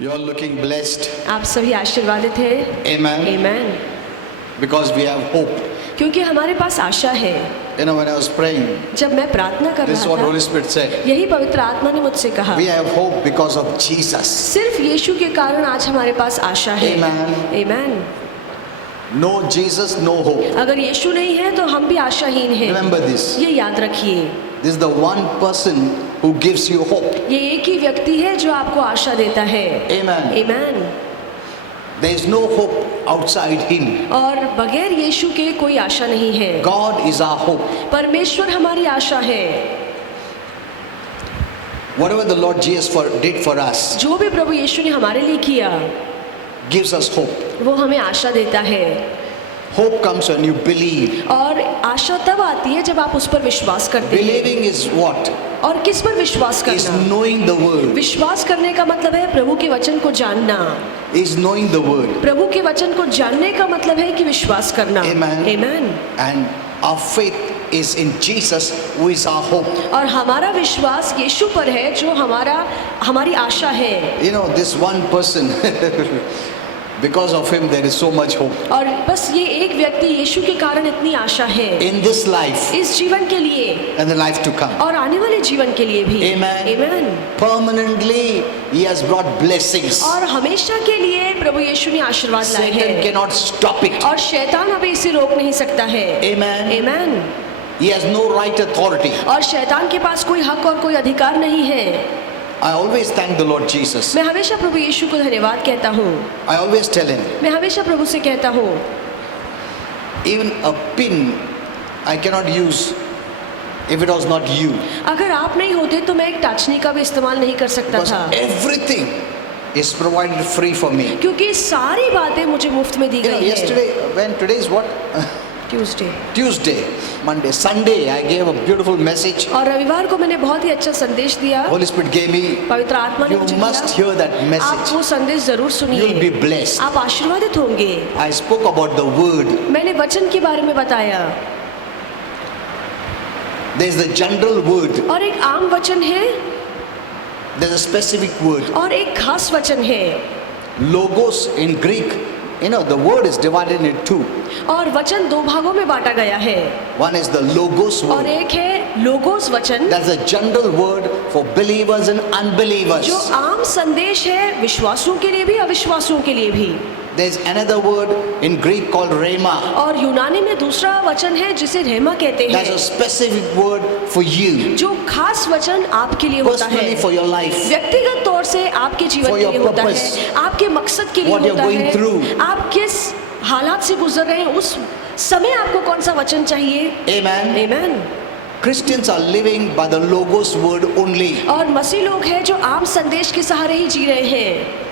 You are looking blessed. आप सभी आशीर्वादित हैं। Amen. Amen. Because we have hope. क्योंकि हमारे पास आशा है। You know, when I was praying, जब मैं प्रार्थना कर this is रहा what Holy था, Spirit said. यही पवित्र आत्मा ने मुझसे कहा, We have hope because of Jesus. सिर्फ यीशु के कारण आज हमारे पास आशा है। Amen. Amen. No Jesus, no hope. अगर यीशु नहीं है तो हम भी आशाहीन हैं। Remember this. ये याद रखिए। This is the one person who gives you hope. ये एक ही व्यक्ति है जो आपको आशा देता है। Amen. Amen. There is no hope outside Him. और बगैर यीशु के कोई आशा नहीं है। God is our hope. परमेश्वर हमारी आशा है। Whatever the Lord Jesus did for us जो भी प्रभु यीशु ने हमारे लिए किया, gives us hope. वो हमें आशा देता है। Hope comes when you believe. और आशा तब आती है जब आप उस पर विश्वास करते हैं। Believing is what? और किस पर विश्वास Is करना? knowing the word. विश्वास करने का मतलब है प्रभु के वचन को जानना। Is knowing the word. प्रभु के वचन को जानने का मतलब है कि विश्वास करना। Amen. Amen. And our faith is in Jesus, who is our hope. और हमारा विश्वास यीशु पर है जो हमारी आशा है। You know, this one person, because of him there is so much hope. और बस ये एक व्यक्ति यीशु के कारण इतनी आशा है In this life इस जीवन के लिए and the life to come. और आने वाले जीवन के लिए भी। Amen. Amen. Permanently, he has brought blessings. और हमेशा के लिए प्रभु यीशु ने आशीर्वाद लाए Satan हैं cannot stop it. और शैतान अभी इसे रोक नहीं सकता है। Amen. Amen. He has no right authority. और शैतान के पास कोई हक और कोई अधिकार नहीं है। I always thank the Lord Jesus. मैं हमेशा प्रभु यीशु को धन्यवाद कहता हूँ। I always tell him, मैं हमेशा प्रभु से कहता हूँ, even a pin I cannot use if it was not you. अगर आप नहीं होते तो मैं एक टाचनी का भी इस्तेमाल नहीं कर सकता Because था, everything is provided free for me. क्योंकि सारी बातें मुझे मुफ्त में दी You know, गई है। yesterday, today is what? Tuesday Tuesday, Monday, Sunday, I gave a beautiful message. और रविवार को मैंने बहुत ही अच्छा संदेश दिया। Holy Spirit gave me. पवित्र आत्मा ने You मुझे must दिया। hear that आप message. वो संदेश जरूर You'll be सुनिए, blessed. आप आशीर्वादित होंगे। I spoke about the word. मैंने वचन के बारे में बताया There's the general word. और एक आम वचन है There's a specific word. और एक खास वचन है। Logos in Greek. You know, the word is divided into two. और वचन दो भागों में बांटा गया है। One is the logos और word. एक है लोगोस वचन, That's a general word for believers and unbelievers. जो आम संदेश है विश्वासियों के लिए भी अविश्वासियों के लिए भी। There's another word in Greek called rhema. और यूनानी में दूसरा वचन है जिसे रेमा कहते That's a हैं, specific word for you. जो खास वचन आपके लिए होता है, Personally for your life. व्यक्तिगत तौर से आपके जीवन For के your लिए होता purpose. है, आपके मकसद के लिए What you're होता going है, through. आप किस हालात से गुजर रहे हैं उस समय आपको कौन सा वचन चाहिए। Amen. Amen. Christians are living by the logos word only. और मसीह लोग हैं जो आम संदेश के सहारे ही जी रहे हैं।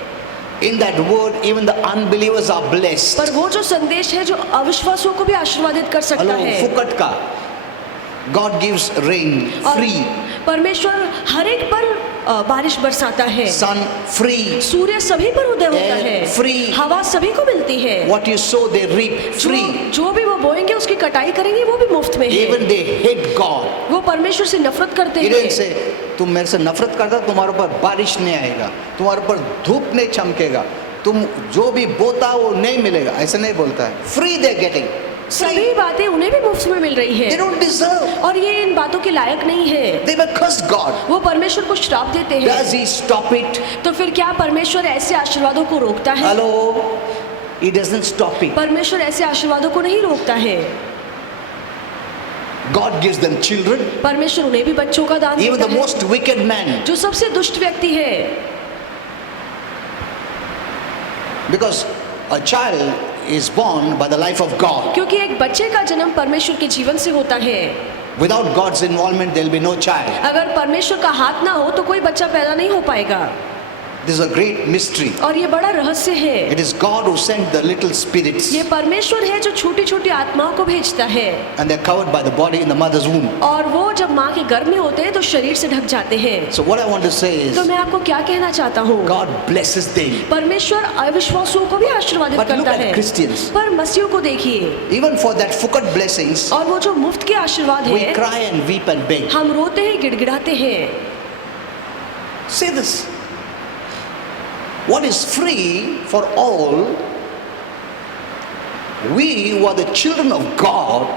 In that word, even the unbelievers are blessed. पर वो जो संदेश है जो अविश्वासियों को भी आशीर्वादित कर सकता Hello, है। फुकट का. God gives rain और free. परमेश्वर हर एक पर बारिश बरसाता है। Sun free. सूर्य सभी पर उदय होता Air है, free. हवा सभी को मिलती है। What you sow, they reap free. जो भी वो बोएंगे उसकी कटाई करेंगे वो भी मुफ्त में है। Even they hate God. वो परमेश्वर से नफरत करते He didn't हैं। say, तुम मेरे से नफरत करता तुम्हारे ऊपर बारिश नहीं आएगा, तुम्हारे ऊपर धूप नहीं चमकेगा, तुम जो भी बोता वो नहीं मिलेगा, ऐसा नहीं बोलता है। Free they're getting. सभी बातें उन्हें भी मुफ्त में मिल रही They है don't deserve. और ये इन बातों के लायक नहीं है। They will curse God. वो परमेश्वर को श्राप देते हैं। Does he stop it? तो फिर क्या परमेश्वर ऐसे आशीर्वादों को रोकता है? Hello? He doesn't stop it. परमेश्वर ऐसे आशीर्वादों को नहीं रोकता है। God gives them children. परमेश्वर उन्हें भी बच्चों का दान Even देता the है। most wicked man. जो सबसे दुष्ट व्यक्ति है, Because a child is born by the life of God. क्योंकि एक बच्चे का जन्म परमेश्वर के जीवन से होता है। Without God's involvement, there will be no child. अगर परमेश्वर का हाथ ना हो तो कोई बच्चा पैदा नहीं हो पाएगा। This is a great mystery. और ये बड़ा रहस्य है। It is God who sent the little spirits, ये परमेश्वर है जो छोटी छोटी आत्माओं को भेजता है and they're covered by the body in the mother's womb. और वो जब माँ के गर्भ में होते हैं तो शरीर से ढक जाते हैं। So what I want to say is, तो मैं आपको क्या कहना चाहता हूँ, God blesses them. परमेश्वर अविश्वासियों को भी आशीर्वादित But look करता at है, Christians. पर मसीहों को देखिए, Even for that fukat blessings, और वो जो मुफ्त के आशीर्वाद we है cry and weep and beg. हम रोते हैं गिड़गिड़ाते हैं। Say this. what is free for all, we who are the children of God,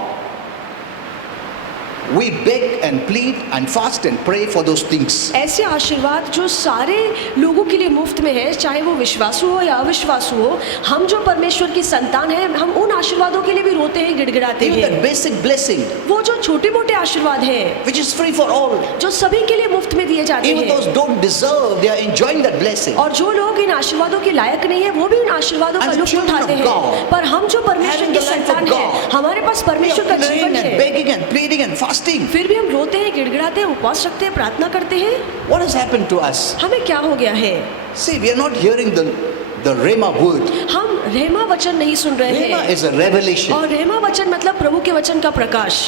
we beg and plead and fast and pray for those things. ऐसे आशीर्वाद जो सारे लोगों के लिए मुफ्त में है, चाहे वो विश्वासु हो या अविश्वासु हो, हम जो परमेश्वर की संतान हैं, हम उन आशीर्वादों के लिए भी रोते हैं, गिड़गिड़ाते Even हैं। that basic blessing, वो जो छोटे मोटे आशीर्वाद हैं, which is free for all, जो सभी के लिए मुफ्त में दिए जाते even हैं, those don't deserve, they are enjoying that blessing. और जो लोग इन आशीर्वादों के लायक नहीं है, वो भी इन आशीर्वादों का As लुत्फ children उठाते of हैं। God, पर हम जो परमेश्वर having की the life of संतान हैं, God, हमारे पास We परमेश्वर का are praying जीवन and है, begging and pleading and fasting. फिर भी हम रोते हैं, गिड़गिड़ाते हैं, उपवास रखते हैं, प्रार्थना करते हैं। What has happened to us? हमें क्या हो गया है? See, we are not hearing the Rhema word. हम रहमा वचन नहीं सुन रहे Rhema हैं, is a revelation और रहमा वचन मतलब प्रभु के वचन का प्रकाश।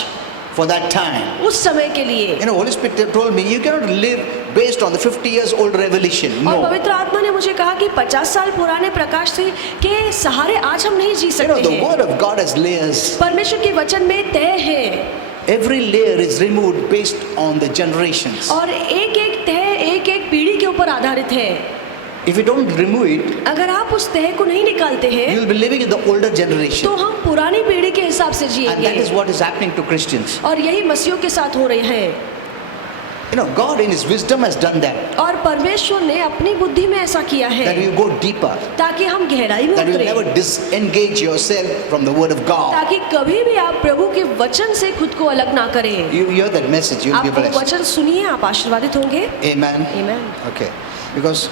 for that time. उस समय के लिए। You know, Holy Spirit told me, you cannot live based on the 50 years old revelation. और No. पवित्र आत्मा ने मुझे कहा कि 50 साल पुराने प्रकाश से के सहारे आज हम नहीं जी You know, सकते the हैं। word of God has layers. परमेश्वर के वचन में तय है, Every layer is removed based on the generations. और एक एक तह एक एक पीढ़ी के ऊपर आधारित है। If you don't remove it, अगर आप उस तह को नहीं निकालते you हैं, will be living in the older generation. तो हम पुरानी पीढ़ी के हिसाब से And that जिएंगे, is what is happening to Christians. और यही मसीहों के साथ हो रहे हैं। You know, God in His wisdom has done that. और परमेश्वर ने अपनी बुद्धि में ऐसा किया है That you go deeper. ताकि हम गहराई में That you उतरें, never disengage yourself from the word of God. ताकि कभी भी आप प्रभु के वचन से खुद को अलग ना करें। You hear that message, you will आप be वो blessed. वचन सुनिए, आप आशीर्वादित होंगे। Amen. Amen. Okay. Because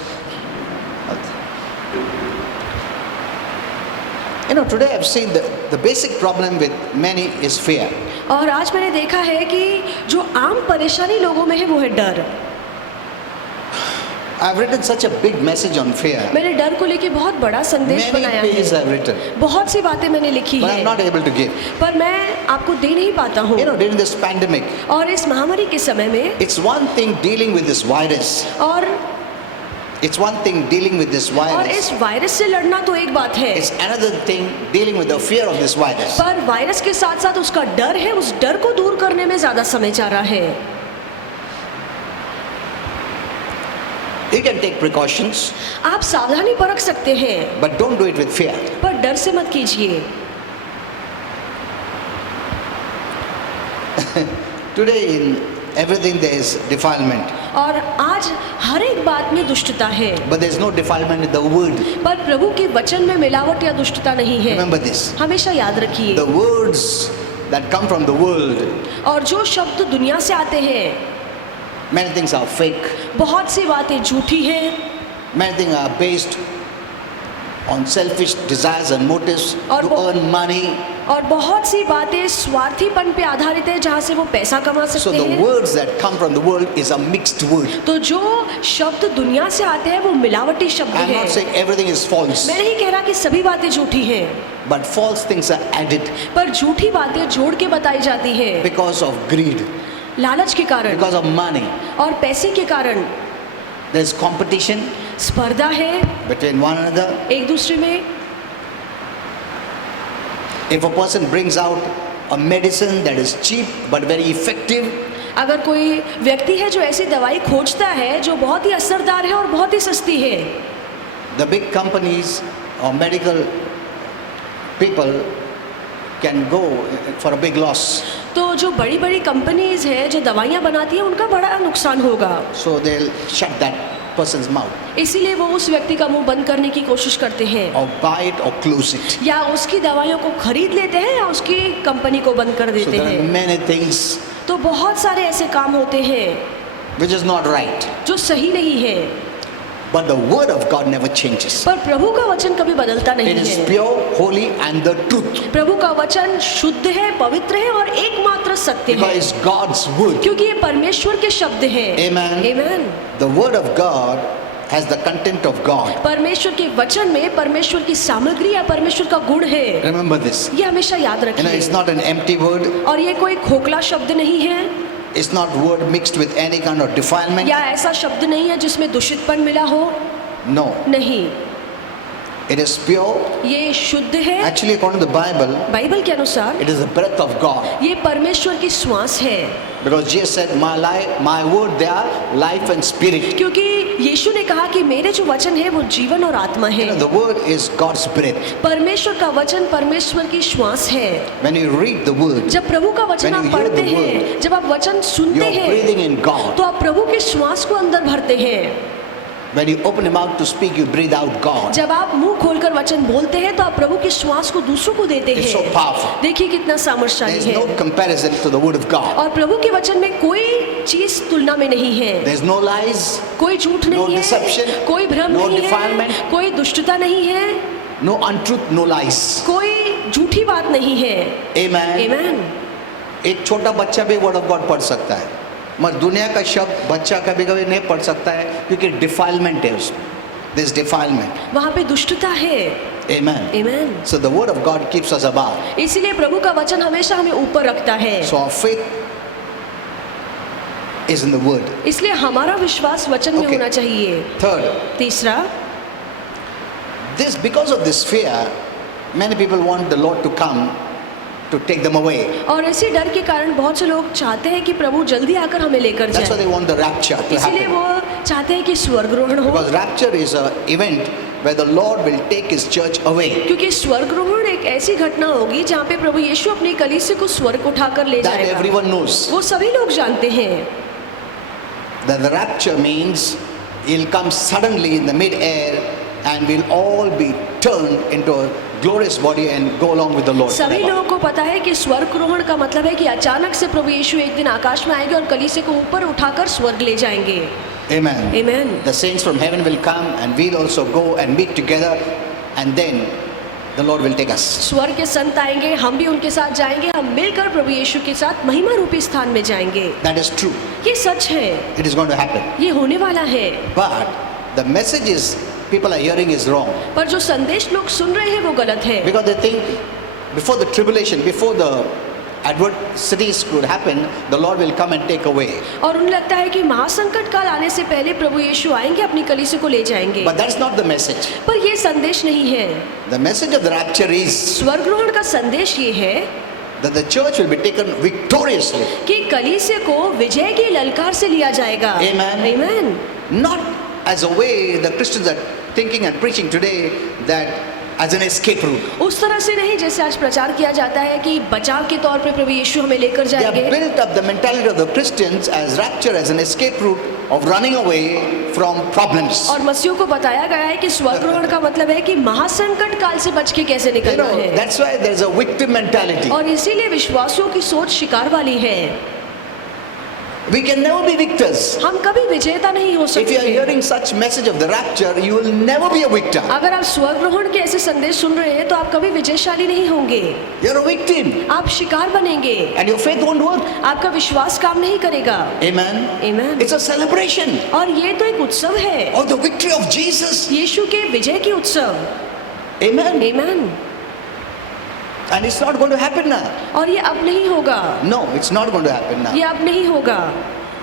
you know, today I've seen the basic problem with many is fear. और आज मैंने देखा है कि जो आम परेशानी लोगों में है वो है डर। I've written such a big message on fear. मैंने डर को लेके बहुत बड़ा संदेश Many बनाया pages है, I've written, बहुत सी बातें मैंने लिखी but I'm है, not able to give. पर मैं आपको दे नहीं पाता हूँ। You know, during this pandemic, और इस महामारी के समय में, it's one thing dealing with this virus. और It's one thing dealing with this virus. इस वायरस से लड़ना तो एक बात है, It's another thing dealing with the fear of this virus. पर वायरस के साथ साथ उसका डर है, उस डर को दूर करने में ज्यादा समय जा रहा है। You can take precautions, आप सावधानी बरत सकते हैं, but don't do it with fear. पर डर से मत कीजिए। Today in everything there is defilement, और आज हर एक बात में दुष्टता है, but there is no defilement in the word. पर प्रभु के वचन में मिलावट या दुष्टता नहीं है। Remember this. हमेशा याद रखिए, The words that come from the world, और जो शब्द दुनिया से आते हैं, many things are fake. बहुत सी बातें झूठी हैं, Many things are based on selfish desires and motives और to वो- earn money. और बहुत सी बातें स्वार्थीपन पे आधारित है, जहाँ से वो पैसा कमा So सकते the हैं। words that come from the world is a mixed word. तो जो शब्द दुनिया से आते हैं वो मिलावटी शब्द I'm है। not saying everything is false, मैं नहीं कह रहा कि सभी बातें झूठी हैं, but false things are added पर झूठी बातें जोड़ के बताई जाती है, because of greed, लालच के कारण because of money. और पैसे के कारण। There is competition स्पर्धा है between one another. एक दूसरे में। If a person brings out a medicine that is cheap but very effective, अगर कोई व्यक्ति है जो ऐसी दवाई खोजता है जो बहुत ही असरदार है और बहुत ही सस्ती है, the big companies or medical people can go for a big loss. तो जो बड़ी बड़ी कंपनीज है जो दवाइयाँ बनाती हैं उनका बड़ा नुकसान होगा, So they'll shut that person's mouth इसीलिए वो उस व्यक्ति का मुंह बंद करने की कोशिश करते हैं, or buy it or close it. या उसकी दवाइयों को खरीद लेते हैं या उसकी कंपनी को बंद कर So देते there are हैं। many things तो बहुत सारे ऐसे काम होते हैं which is not right. जो सही नहीं है, But the word of God never changes. पर प्रभु का वचन कभी बदलता It नहीं is है। pure, holy and the truth. प्रभु का वचन शुद्ध है, पवित्र है और एकमात्र सत्य Because है, it's God's word. क्योंकि ये परमेश्वर के शब्द हैं। Amen. Amen. The word of God has the content of God. परमेश्वर के वचन में परमेश्वर की सामग्री या परमेश्वर का गुण है। Remember this. ये हमेशा याद You know, it's रखिए। not an empty word. और ये कोई खोखला शब्द नहीं है, It's not word mixed with any kind of defilement. या ऐसा शब्द नहीं है जिसमें दूषितपन मिला हो, No. नहीं। It is pure. ये शुद्ध है। Actually, according to the Bible, Bible के अनुसार it is the breath of God. ये परमेश्वर की श्वास है, Because Jesus said, my word, they are life and spirit. क्योंकि यीशु ने कहा कि मेरे जो वचन है वो जीवन और आत्मा है। The word is God's breath. परमेश्वर का वचन परमेश्वर की श्वास है। When you read the word, जब प्रभु का वचन When आप you hear पढ़ते the हैं, जब आप वचन सुनते you are breathing हैं, in God. तो आप प्रभु के श्वास को अंदर भरते हैं। When you open your mouth to speak, you breathe out God. जब आप मुंह खोलकर वचन बोलते हैं तो आप प्रभु के श्वास को दूसरों को देते It's so हैं। powerful. देखिए कितना There सामर्थ्यशाली is है। no comparison to the word of God. और प्रभु के वचन में कोई चीज तुलना में नहीं है। There is no lies, कोई झूठ no नहीं deception, है, कोई भ्रम no नहीं defilement. है, कोई दुष्टता नहीं है, no untruth, no lies. कोई झूठी बात नहीं है। Amen. आमीन। एक छोटा बच्चा भी वर्ड ऑफ गॉड पढ़ सकता है, मगर दुनिया का शब्द बच्चा कभी कभी नहीं पढ़ सकता है क्योंकि डिफाइलमेंट है उसमें। There is defilement. वहाँ पे दुष्टता है। Amen. आमीन। So the word of God keeps us above. इसीलिए प्रभु का वचन हमेशा हमें ऊपर रखता है। So our faith is in the word. इसलिए हमारा विश्वास वचन में Okay. होना चाहिए। Third, तीसरा, because of this fear, many people want the Lord to come to take them away. और इसी डर के कारण बहुत से लोग चाहते हैं कि प्रभु जल्दी आकर हमें लेकर That's why जाए। they want the rapture to इसीलिए happen. वो चाहते हैं कि स्वर्गरोहण हो, Because rapture is an event where the Lord will take His church away. क्योंकि स्वर्गरोहण एक ऐसी घटना होगी जहाँ पे प्रभु यीशु अपनी कलीसिया को स्वर्ग उठाकर ले That जाएगा। everyone knows. वो सभी लोग जानते हैं। That the rapture means He'll come suddenly in the mid-air and we'll all be turned into a glorious body and go along with the Lord. सभी forever. लोगों को पता है कि स्वर्गरोहण का मतलब है कि अचानक से प्रभु यीशु एक दिन आकाश में आएंगे और कलीसिया को ऊपर उठाकर स्वर्ग ले जाएंगे। Amen. Amen. The saints from heaven will come and we'll also go and meet together and then the Lord will take us. स्वर्ग के संत आएंगे, हम भी उनके साथ जाएंगे, हम मिलकर प्रभु यीशु के साथ महिमा रूपी स्थान में जाएंगे। That is true. ये सच है, It is going to happen. ये होने वाला है। But the messages people are hearing is wrong. पर जो संदेश लोग सुन रहे हैं वो गलत है, Because they think before the tribulation, before the adversities could happen, the Lord will come and take away. और उन्हें लगता है कि महासंकट काल आने से पहले प्रभु यीशु आएंगे, अपनी कलीसिया को ले जाएंगे। But that's not the message. पर ये संदेश नहीं है। The message of the rapture is स्वर्गरोहण का संदेश ये है that the church will be taken victoriously. कि कलीसिया को विजय की ललकार से लिया जाएगा। Amen. Amen. Not as a way the Christians are thinking and preaching today, that as an escape route. उस तरह से नहीं जैसे आज प्रचार किया जाता है कि बचाव के तौर पे प्रभु यीशु हमें लेकर They have जाएंगे। built up the mentality of the Christians as rapture, as an escape route of running away from problems. और मसीहों को बताया गया है कि स्वर्गरोहण का मतलब है कि महासंकट काल से बच के कैसे You निकलना know, है। that's why there's a victim mentality. और इसीलिए विश्वासियों की सोच शिकार वाली है। We can never be victors. हम कभी विजेता नहीं हो If you are सकते। hearing such message of the rapture, you will never be a victor. अगर आप स्वर्गरोहण के ऐसे संदेश सुन रहे हैं तो आप कभी विजयशाली नहीं होंगे, You're a victim. आप शिकार बनेंगे, And your faith won't work. आपका विश्वास काम नहीं करेगा। Amen. Amen. It's a celebration और ये तो एक उत्सव है, of the victory of Jesus. यीशु के विजय की उत्सव। Amen. Amen. And it's not going to happen now. और ये अब नहीं होगा, No, it's not going to happen now. ये अब नहीं होगा।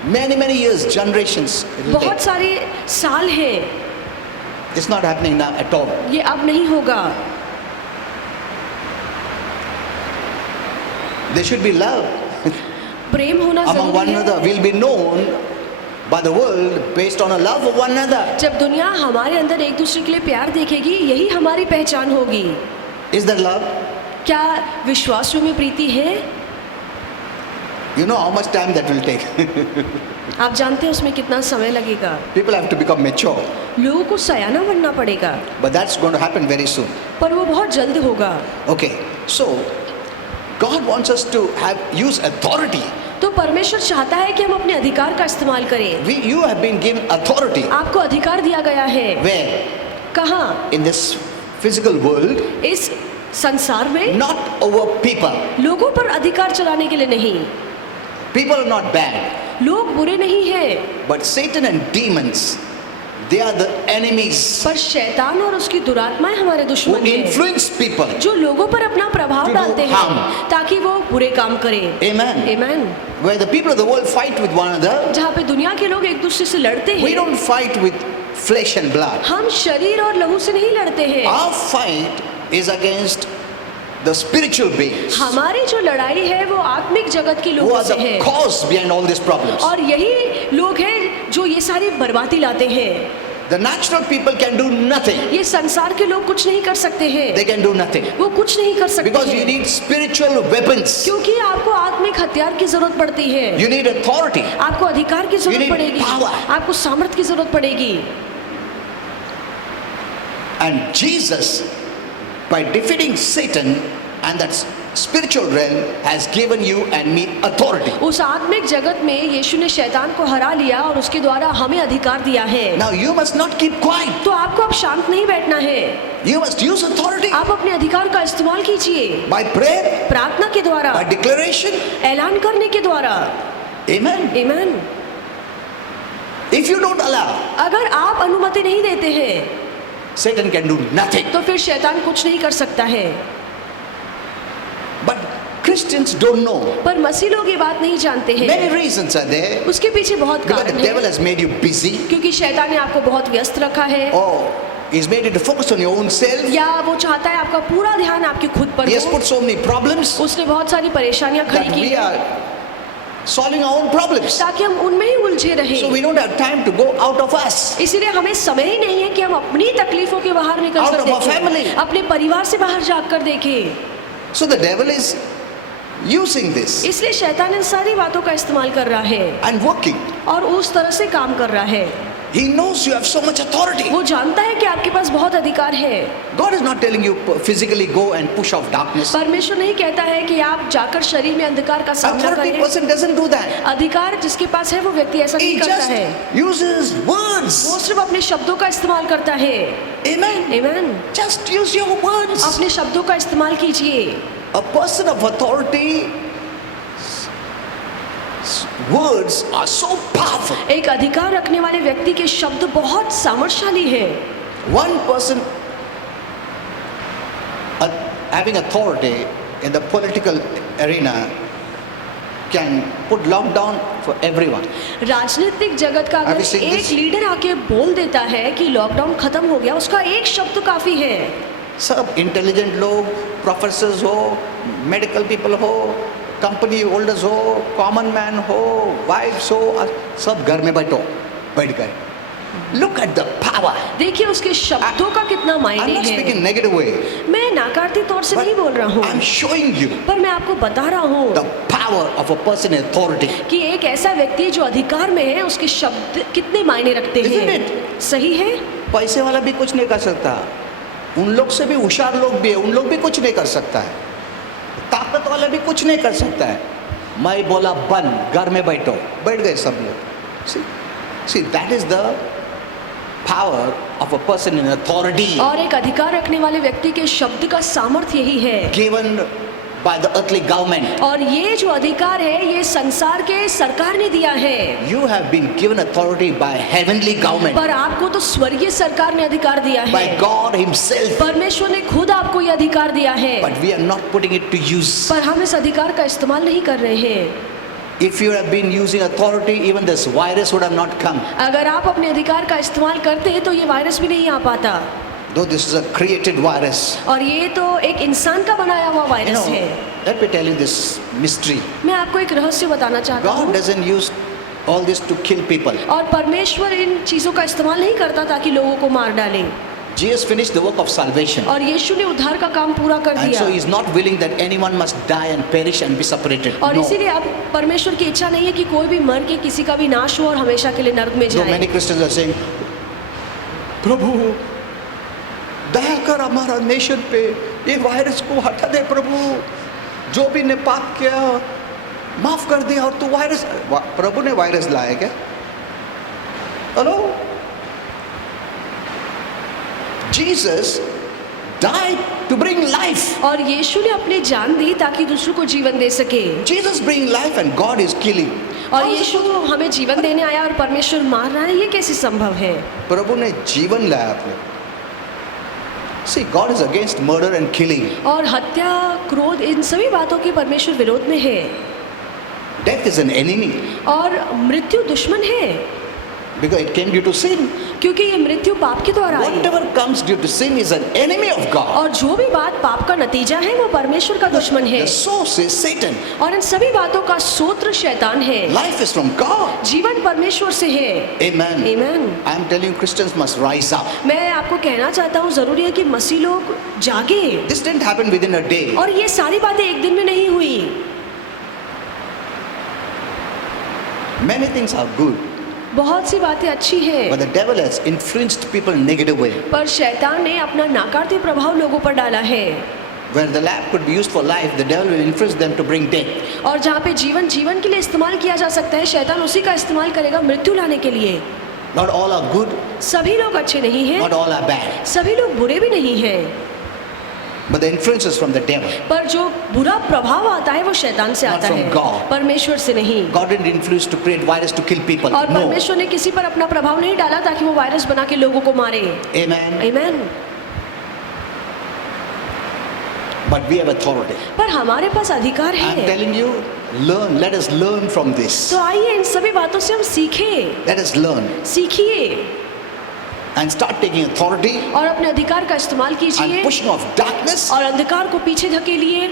Many years, generations it will बहुत take. सारे साल हैं, It's not happening now at all. ये अब नहीं होगा। There should be love प्रेम होना among one जरूरी another. है। We'll be known by the world based on a love of one another. जब दुनिया हमारे अंदर एक दूसरे के लिए प्यार देखेगी, यही हमारी पहचान होगी। Is there love? क्या विश्वासियों में प्रीति है? You know how much time that will take. आप जानते हैं उसमें कितना समय लगेगा। People have to become mature. लोगों को सयाना बनना पड़ेगा, But that's going to happen very soon. पर वो बहुत जल्द होगा। Okay, so God wants us to use authority. तो परमेश्वर चाहता है कि हम अपने अधिकार का इस्तेमाल करें। You have been given authority. आपको अधिकार दिया गया है। Where? कहाँ? In this physical world, इस संसार में। not over people. लोगों पर अधिकार चलाने के लिए नहीं। People are not bad. लोग बुरे नहीं हैं, But Satan and demons, they are the enemies पर शैतान और उसकी दुरात्माएं हमारे who दुश्मन हैं, influence people. जो लोगों पर अपना प्रभाव To do डालते harm. हैं ताकि वो बुरे काम करें। Amen. Amen. Where the people of the world fight with one another, जहाँ पे दुनिया के लोग एक दूसरे से लड़ते we हैं, don't fight with flesh and blood. हम शरीर और लहू से नहीं लड़ते हैं। Our fight is against the spiritual beings हमारी जो लड़ाई है वो आत्मिक जगत के who लोगों are से the है, cause behind all these problems. और यही लोग हैं जो ये सारी बर्बादी लाते हैं। The natural people can do nothing. ये संसार के लोग कुछ नहीं कर सकते हैं, They can do nothing वो कुछ नहीं कर सकते because you हैं, need spiritual weapons. क्योंकि आपको आत्मिक हथियार की जरूरत पड़ती है, You need authority. आपको अधिकार की You जरूरत need पड़ेगी, power. आपको सामर्थ की जरूरत पड़ेगी। And Jesus, by defeating Satan and that spiritual realm, has given you and me authority. उस आत्मिक जगत में यीशु ने शैतान को हरा लिया और उसके द्वारा हमें अधिकार दिया है। Now you must not keep quiet. तो आपको अब शांत नहीं बैठना है, You must use authority आप अपने अधिकार का इस्तेमाल कीजिए, by prayer, प्रार्थना के द्वारा, by declaration. ऐलान करने के द्वारा। Amen. आमीन। If you don't allow, अगर आप अनुमति नहीं देते हैं Satan can do nothing. तो फिर शैतान कुछ नहीं कर सकता है। But Christians don't know. पर मसीह लोग ये बात नहीं जानते हैं। Many reasons are there. उसके पीछे बहुत Because the कारण devil है, has made you busy. क्योंकि शैतान ने आपको बहुत व्यस्त रखा है, Or he's made you to focus on your own self. या वो चाहता है आपका पूरा ध्यान आपके खुद पर He has हो। put so many problems उसने बहुत सारी परेशानियां खड़ी that की we हैं, are solving our own problems. ताकि हम उनमें ही उलझे So रहें। we don't have time to go out of us. इसीलिए हमें समय ही नहीं है कि हम अपनी तकलीफों के बाहर निकल Out कर of our family. देखें, अपने परिवार से बाहर जाकर देखें। So the devil is using this इसलिए शैतान इन सारी बातों का इस्तेमाल कर रहा है and working. और उस तरह से काम कर रहा है। He knows you have so much authority. वो जानता है कि आपके पास बहुत अधिकार है। God is not telling you physically go and push off darkness. परमेश्वर नहीं कहता है कि आप जाकर शरीर में अंधकार का सामना Authority करें। person doesn't do that. अधिकार जिसके पास है वो व्यक्ति ऐसा He नहीं करता just है, uses वो words. सिर्फ अपने शब्दों का इस्तेमाल करता है। Amen. आमीन। Just use your words. अपने शब्दों का इस्तेमाल कीजिए। A person of authority, words are so powerful. एक अधिकार रखने वाले व्यक्ति के शब्द बहुत सामर्थ्यशाली हैं। One person having authority in the political arena can put lockdown for everyone. राजनीतिक जगत का Have अगर you seen एक this? लीडर आके बोल देता है कि लॉकडाउन खत्म हो गया, उसका एक शब्द काफी है। सब इंटेलिजेंट लोग, प्रोफेसर्स हो, मेडिकल पीपल हो, कंपनी होल्डर्स हो, कॉमन मैन हो, वाइफ्स हो, सब घर में बैठ गए। Look at the power. देखिए उसके शब्दों का कितना आई एम मायने नॉट स्पीकिंग है। नेगेटिव वे, मैं नाकारती तौर से नहीं बोल रहा हूँ, आई एम शोइंग यू पर मैं आपको बता रहा हूँ the power of a person in authority. कि एक ऐसा व्यक्ति जो अधिकार में है उसके शब्द कितने मायने रखते Isn't हैं। it? सही है। पैसे वाला भी कुछ नहीं कर सकता, उन लोग से भी होशियार लोग भी है, उन लोग भी कुछ नहीं कर सकता है, ताकत वाला भी कुछ नहीं कर सकता है। मैं बोला बंद, घर में बैठ गए सब लोग। See, that is the power of a person in authority और एक अधिकार रखने वाले व्यक्ति के शब्द का सामर्थ्य यही है, given by the earthly government. और ये जो अधिकार है ये संसार के सरकार ने दिया है, You have been given authority by heavenly government, पर आपको तो स्वर्गीय सरकार ने अधिकार दिया by है। God himself, परमेश्वर ने खुद आपको ये अधिकार दिया है, but we are not putting it to use. पर हम इस अधिकार का इस्तेमाल नहीं कर रहे हैं। If you have been using authority, even this virus would have not come. अगर आप अपने अधिकार का इस्तेमाल करते तो ये वायरस भी नहीं आ पाता, Though this is a created virus. और ये तो एक इंसान का बनाया हुआ You वायरस know, है। let me tell you this mystery. मैं आपको एक रहस्य बताना चाहता God हूँ, doesn't use all this to kill people. और परमेश्वर इन चीजों का इस्तेमाल नहीं करता ताकि लोगों को मार डाले, Jesus finished the work of salvation. और यीशु ने उद्धार का काम पूरा कर And दिया, so he's not willing that anyone must die and perish and be separated. और No. इसीलिए अब परमेश्वर की इच्छा नहीं है कि कोई भी मर के किसी का भी नाश हो और हमेशा के लिए नरक में So जाए। many Christians are saying, प्रभु दया कर हमारा नेशन पे, ये वायरस को हटा दे प्रभु, जो भी ने पाप किया माफ कर दिया, और तू वायरस, प्रभु ने वायरस लाया क्या? Hello, Jesus died to bring life. और यीशु ने अपनी जान दी ताकि दूसरों को जीवन दे सके, Jesus bring life and God is killing. और यीशु हमें जीवन देने आया और परमेश्वर मार रहा है, ये कैसे संभव है? प्रभु ने जीवन लाया अपने। See, God is against murder and killing. और हत्या, क्रोध, इन सभी बातों के परमेश्वर विरोध में है, Death is an enemy. और मृत्यु दुश्मन है। Because it came due to sin. क्योंकि ये मृत्यु पाप के द्वारा आई। Whatever comes due to sin is an enemy of God. और जो भी बात पाप का नतीजा है वो परमेश्वर का दुश्मन है। The source is Satan. और इन सभी बातों का स्रोत शैतान है। Life is from God. जीवन परमेश्वर से है। Amen. Amen. I am telling you, Christians must rise up. मैं आपको कहना चाहता हूँ जरूरी है कि मसीह लोग जागे। This didn't happen within a day. और ये सारी बातें एक दिन में नहीं हुई। Many things are good, बहुत सी बातें अच्छी हैं, but the devil has influenced people in negative way. पर शैतान ने अपना नाकारती प्रभाव लोगों पर डाला है। Where the lamp could be used for life, the devil will influence them to bring death. और जहाँ पे जीवन के लिए इस्तेमाल किया जा सकता है, शैतान उसी का इस्तेमाल करेगा मृत्यु लाने के लिए। Not all are good, सभी लोग अच्छे नहीं हैं, not all are bad, सभी लोग बुरे भी नहीं हैं, but the influence is from the devil. पर जो बुरा प्रभाव आता है वो शैतान से Not आता from है, God. परमेश्वर से नहीं। God didn't influence to create virus to kill people. और No. परमेश्वर ने किसी पर अपना प्रभाव नहीं डाला ताकि वो वायरस बना के लोगों को मारे। Amen. आमीन। But we have authority. पर हमारे पास अधिकार I'm है। telling you, learn. Let us learn from this. तो आइए इन सभी बातों से हम सीखें, Let us learn सीखिए and start taking authority और अपने अधिकार का इस्तेमाल and कीजिए pushing off darkness, और अंधकार को पीछे धकेलिए,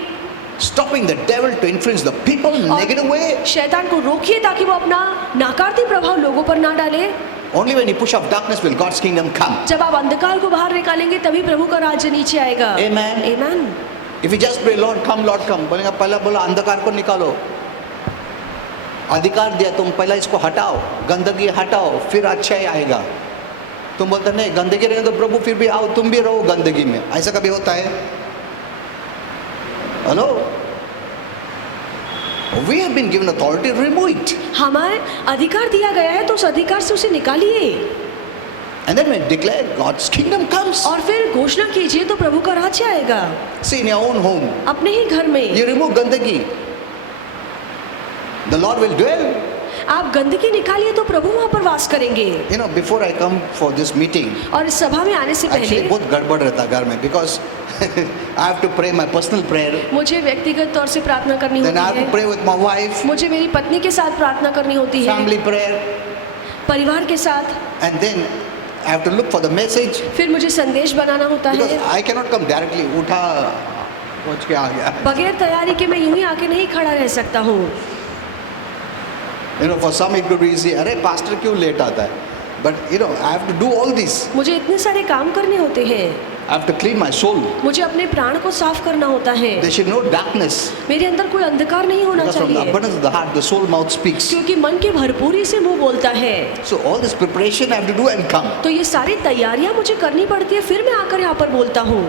stopping the devil to influence the people in a और negative way. शैतान को रोकिए ताकि वो अपना नाकारती प्रभाव लोगों पर ना डाले। Only when you push off darkness will God's kingdom come. जब आप अंधकार को बाहर निकालेंगे तभी प्रभु का राज्य नीचे आएगा। Amen. आमीन। If you just pray, Lord come, बोलेगा पहला बोला अंधकार को निकालो, अधिकार दिया तुम पहला इसको हटाओ, गंदगी हटाओ, फिर अच्छा ही आएगा। तुम बोलते नहीं गंदगी रहेगा तो प्रभु फिर भी आओ, तुम भी रहो गंदगी में। ऐसा कभी होता है? Hello, we have been given authority, remove it. हमारे अधिकार दिया गया है तो उस अधिकार से उसे निकालिए And then when declare God's kingdom comes. और फिर घोषणा कीजिए तो प्रभु का राज्य आएगा। See in your own home, अपने ही घर में you remove गंदगी, the Lord will dwell. आप गंदगी निकालिए तो प्रभु वहाँ पर वास करेंगे। You know, before I come for this meeting, और इस सभा में आने से actually पहले बहुत गड़बड़ रहता घर में, because I have to pray my personal prayer, मुझे व्यक्तिगत तौर से प्रार्थना करनी then I have होती to है, pray with my wife, मुझे मेरी पत्नी के साथ प्रार्थना करनी होती है, family prayer, परिवार के साथ, and then I have to look for the message, फिर मुझे संदेश बनाना होता because है। I cannot come directly, उठा पहुँच के आ गया। बगैर तैयारी के मैं यूं ही आके नहीं खड़ा रह सकता हूँ। You know, for some it could be easy, अरे pastor क्यों लेट आता है? But you know, I have to do all this. मुझे इतने सारे काम करने होते हैं, I have to clean my soul. मुझे अपने प्राण को साफ करना होता है। There should no darkness. मेरे अंदर कोई अंधकार नहीं होना Because from the चाहिए, abundance of the heart, the soul mouth speaks. क्योंकि मन की भरपूरी से मुंह बोलता है। So all this preparation I have to do and come. तो ये सारी तैयारियां मुझे करनी पड़ती है, फिर मैं आकर यहाँ पर बोलता हूँ।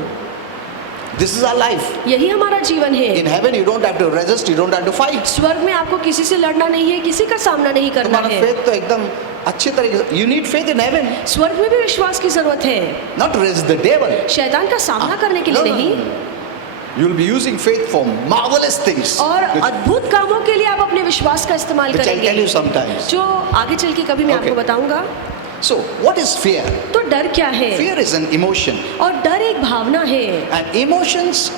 This is our life. यही हमारा जीवन है। In heaven you don't have to resist, you don't have to fight. स्वर्ग में आपको किसी से लड़ना नहीं है, किसी का सामना नहीं करना तुम्हारा है। faith तो एकदम अच्छी तरीके से, you need faith in heaven, स्वर्ग में भी विश्वास की जरूरत है, not to resist the devil. शैतान का सामना करने के लिए No, no, नहीं। no. You will be using faith for marvelous things, और which अद्भुत कामों के लिए आप अपने विश्वास का इस्तेमाल I'll tell you करेंगे, sometimes. जो आगे चल के कभी मैं Okay. आपको बताऊंगा। So what is fear? तो डर क्या है? Fear is an emotion, और डर एक भावना है, and emotions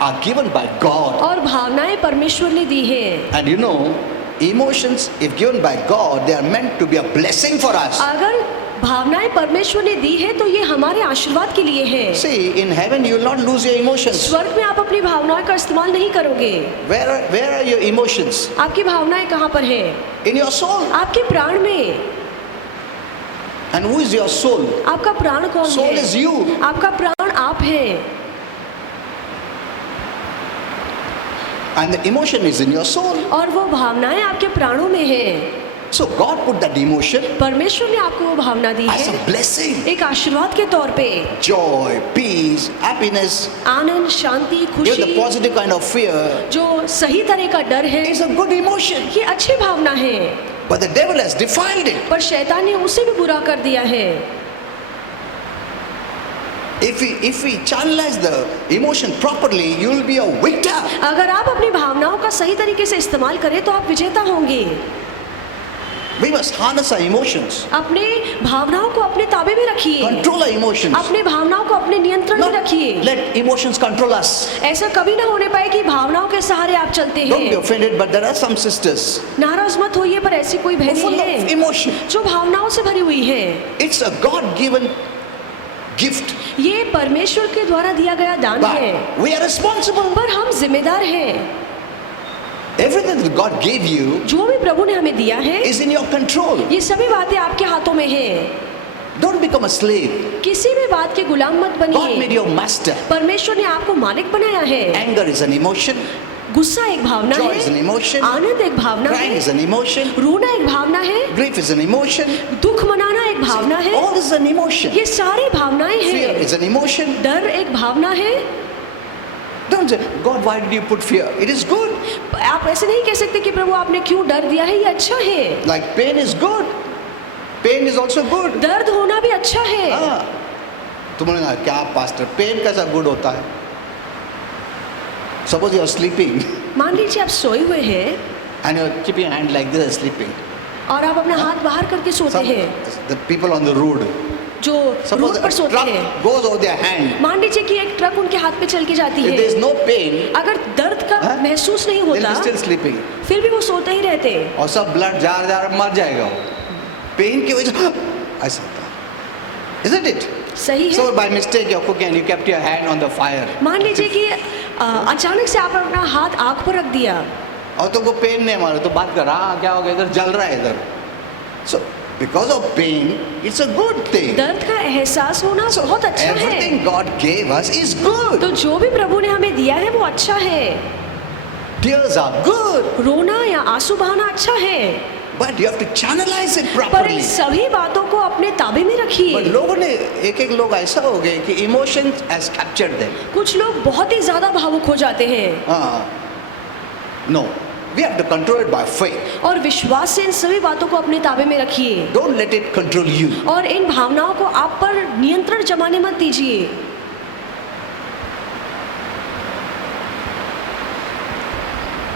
are given by God. और भावनाएं परमेश्वर ने दी है। And you know, emotions, if given by God, they are meant to be a blessing for us. अगर भावनाएं परमेश्वर ने दी है तो ये हमारे आशीर्वाद के लिए है। See, in heaven you will not lose your emotions. स्वर्ग में आप अपनी भावनाओं का इस्तेमाल नहीं करोगे। Where are your emotions? आपकी भावनाएं कहाँ पर है? In your soul. आपके प्राण में। And who is your soul? आपका प्राण कौन Soul है? is you. आपका प्राण आप है, And the emotion is in your soul. और वो भावनाएं आपके प्राणों में है। So God put that emotion परमेश्वर ने आपको वो भावना दी as a है blessing. एक आशीर्वाद के तौर पे। Joy, peace, happiness. Anand, Shanti, Even the खुशी, positive kind of fear जो सही तरह का डर है, is a good emotion. ये अच्छी भावना है, But the devil has defiled it. पर शैतान ने उसे भी बुरा कर दिया है। If we channelize the emotion properly, you will be a victor. अगर आप अपनी भावनाओं का सही तरीके से इस्तेमाल करें तो आप विजेता होंगे। We must harness our emotions, अपने भावनाओं को अपने ताबे में रखिए, control our emotions. अपने भावनाओं को अपने नियंत्रण में Not रखिए। let emotions control us. ऐसा कभी ना होने पाए कि भावनाओं के सहारे आप चलते Don't be हैं। offended, but there are some sisters नाराज मत होइए, पर ऐसी कोई who are बहनें full of हैं emotion. जो भावनाओं से भरी हुई हैं। It's a God-given gift, ये परमेश्वर के द्वारा दिया गया दान है, but we are responsible. पर हम जिम्मेदार हैं। Everything that God gave you जो भी प्रभु ने हमें दिया है, is in your control. ये सभी बातें आपके हाथों में हैं। Don't become a slave. किसी भी बात के गुलाम मत God made बनिए। you a master. परमेश्वर ने आपको मालिक बनाया है। Anger is an emotion. गुस्सा एक भावना Joy is an है, emotion. आनंद एक भावना Crying is है, an emotion. रोना एक भावना है, Grief is an emotion. दुख मनाना एक भावना है। All is an emotion. ये सारी भावनाएं Fear हैं। is an emotion. डर एक भावना है। Don't say, God, why did you put fear? It is good. आप ऐसे नहीं कह सकते कि प्रभु आपने क्यों डर दिया है, ये अच्छा है। Like pain is good. Pain is also good. दर्द होना भी अच्छा है। हाँ, तुमने कहा क्या पास्टर पेन कैसा गुड होता है? Suppose you are sleeping मान लीजिए आप सोए हुए हैं and you are keeping your hand like this sleeping. और आप अपना हाथ बाहर करके सोते Some, हैं, the people on the road. जो Suppose रोड पर a सोते truck हैं। goes over their hand. मान लीजिए कि एक ट्रक उनके हाथ पे चल के जाती If there is है, no pain, अगर दर्द का हाँ? महसूस नहीं they'll होता be still sleeping. फिर भी वो सोते ही रहते। और सब ब्लड जा रहा मर जाएगा वो पेन की वजह से ऐसा होता है, isn't it? सही है। So by mistake you're cooking and you kept your hand on the fire. मान लीजिए कि अचानक से आप अपना हाथ आग पर रख दिया और तुमको पेन नहीं मारा तो बात कर हाँ क्या हो गया इधर जल रहा है इधर. So because of pain it's a good thing. दर्द का एहसास होना So बहुत अच्छा है। everything God gave us is good. तो जो भी प्रभु ने हमें दिया है वो अच्छा है। Tears are good, रोना या आंसू बहाना अच्छा है, but you have to channelize it पर इन properly. सभी बातों को अपने ताबे में But रखिए। लोगों ने एक लोग ऐसा हो गए कि emotions has captured them. कुछ लोग बहुत ही ज्यादा भावुक हो जाते हैं No, we have to control it by faith. और विश्वास से इन सभी बातों को अपने ताबे में रखिए Don't let it control you. और इन भावनाओं को आप पर नियंत्रण जमाने मत दीजिए।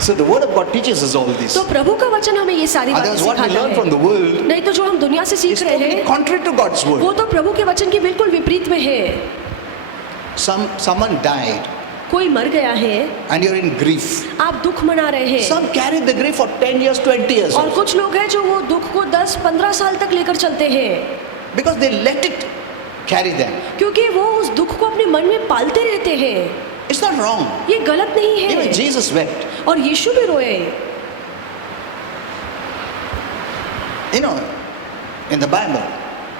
So the word of God teaches us all this. तो प्रभु का वचन हमें ये सारी बातें Otherwise what we सिखाता learn from है। the world नहीं तो जो हम दुनिया से सीख is रहे totally हैं contrary to God's वो word. तो प्रभु के वचन के बिल्कुल विपरीत में है। Someone died कोई मर गया है, and you're in grief. आप दुख मना रहे हैं, Some carry the grief for 10 years, 20 years. और कुछ लोग हैं जो वो दुख को 10-15 साल तक लेकर चलते हैं, Because they let it carry them. क्योंकि वो उस दुख को अपने मन में पालते रहते हैं। It's not wrong. ये गलत नहीं है। Even Jesus wept. और यीशु भी रोए। You know, in the Bible,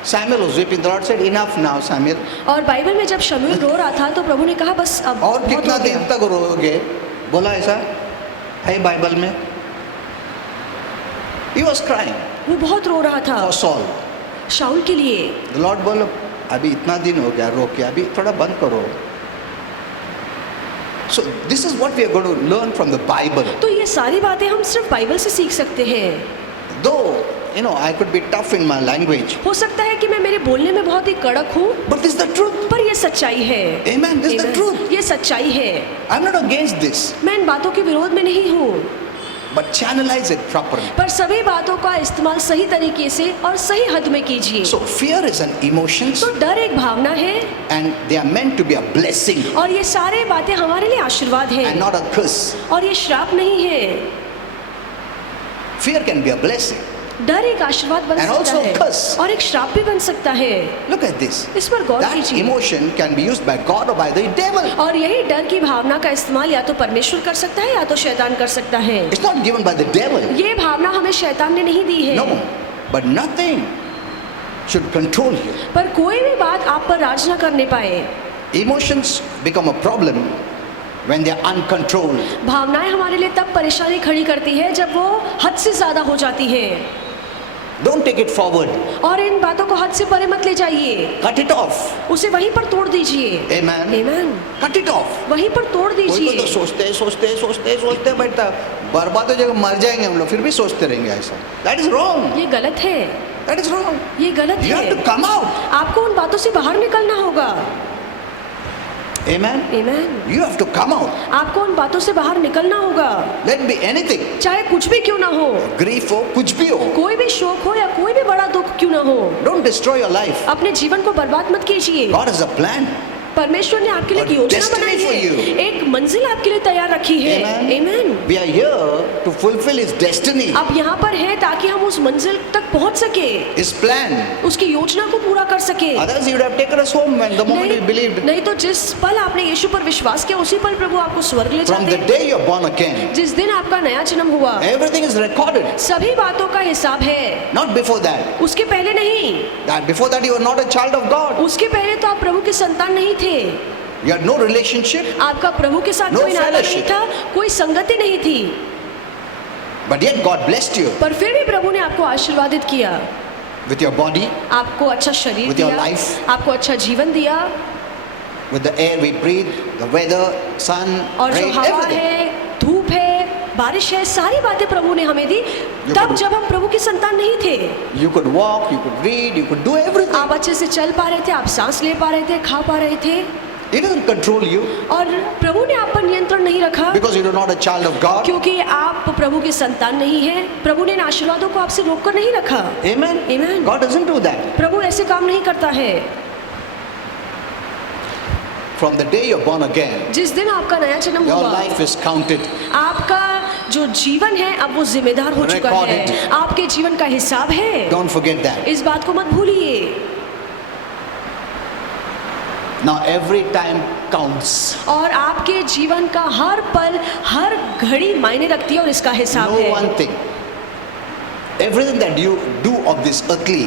Samuel was weeping. The Lord said, enough now, Samuel. और बाइबल में जब शमूएल रो रहा था तो प्रभु ने कहा बस अब और बहुत कितना हो दिन गया। तक रोगे? बोला ऐसा है बाइबल में. He was crying वो बहुत रो रहा था for Saul. शाऊल के लिए। The Lord बोला अभी इतना दिन हो गया रो के अभी थोड़ा बंद करो. So this is what we are going to learn from the Bible. तो ये सारी बातें हम सिर्फ बाइबल से सीख सकते हैं। Though you know I could be tough in my language, हो सकता है कि मैं मेरे बोलने में बहुत ही कड़क हूँ, but this is the truth. पर ये सच्चाई है। Amen. This is the Amen. truth. ये सच्चाई है। I'm not against this, मैं इन बातों के विरोध में नहीं हूँ, but channelize it properly. पर सभी बातों का इस्तेमाल सही तरीके से और सही हद में कीजिए। So fear is an emotion, तो डर एक भावना है and they are meant to be a blessing और ये सारे बातें हमारे लिए आशीर्वाद and है not a curse. और ये श्राप नहीं है। Fear can be a blessing. डर एक आशीर्वाद बन And सकता also है curse. और एक श्राप भी बन सकता है। Look at this. इस पर गौर That कीजिए। emotion can be used by God or by the devil. और यही डर की भावना का इस्तेमाल या तो परमेश्वर कर सकता है या तो शैतान कर सकता है। It's not given by the devil. ये भावना हमें शैतान ने नहीं दी है। No, but nothing should control you. पर कोई भी बात आप पर राज न करने पाए। Emotions become a problem when they are uncontrolled. भावनाएं हमारे लिए तब परेशानी खड़ी करती है जब वो हद से ज्यादा हो जाती है। Don't take it forward. और इन बातों को हद से परे मत ले जाइए, Cut it off. उसे वहीं पर तोड़ दीजिए। Amen. Amen. Cut it off. वहीं पर तोड़ कोई दीजिए। तो सोचते बैठता बर्बाद हो जाएगा मर जाएंगे हम लोग फिर भी सोचते रहेंगे ऐसा. That is wrong. ये गलत है, That is wrong. ये गलत You have है। to come out. आपको उन बातों से बाहर निकलना होगा। Amen. Amen. You have to come out. आपको उन बातों से बाहर निकलना होगा, Let it be anything. चाहे कुछ भी क्यों ना हो, Grief हो कुछ भी हो. कोई भी शोक Don't destroy your life. अपने जीवन को बर्बाद मत कीजिए। God has a plan. परमेश्वर ने आपके लिए एक A योजना destiny बनाई for you. है, एक मंजिल आपके लिए तैयार रखी है। Amen. We are here to fulfill His destiny, आप यहाँ पर हैं ताकि हम उस मंजिल तक पहुँच सके, His plan. उसकी योजना को पूरा कर सके। Otherwise, He would have taken us home when the moment we believed. नहीं तो जिस पल आपने यीशु पर विश्वास किया उसी पल प्रभु आपको स्वर्ग ले From जाते the हैं। day you're born again, जिस दिन आपका नया जन्म हुआ, everything is recorded. सभी बातों का हिसाब है, Not before that. उसके पहले नहीं। That before that you were not a child of God. उसके पहले तो आप प्रभु के संतान नहीं थे, You had no relationship, आपका प्रभु के साथ No कोई नाता नहीं fellowship. था, कोई संगति नहीं थी, but yet God blessed you पर फिर भी प्रभु ने आपको आशीर्वादित किया, with your body, आपको अच्छा शरीर With your दिया, life. आपको अच्छा जीवन दिया, with the air we breathe, the weather, sun, और जो rain, हवा everything. है, धूप है, बारिश है, सारी बातें प्रभु ने हमें दी। तब जब हम प्रभु की संतान नहीं थे, You could walk, you could read, you could do everything. आप अच्छे से चल पा रहे थे, आप सांस ले पा रहे थे, खा पा रहे थे, He doesn't control you और प्रभु ने आप पर नियंत्रण नहीं रखा because you're not a child of God. क्योंकि आप प्रभु के संतान नहीं हैं। प्रभु ने इन आशीर्वादों को आपसे रोककर नहीं रखा। Amen. Amen. God doesn't do that. प्रभु ऐसे काम नहीं करता है। From the day you're born again, जिस दिन आपका नया जन्म your हुआ, life is counted. आपका जो जीवन है अब वो जिम्मेदार हो चुका है, Recorded. आपके जीवन का हिसाब है। Don't forget that. इस बात को मत भूलिए। Now every time counts. और आपके जीवन का हर पल, हर घड़ी मायने रखती है और इसका हिसाब Know है। one thing. Everything that you do of this earthly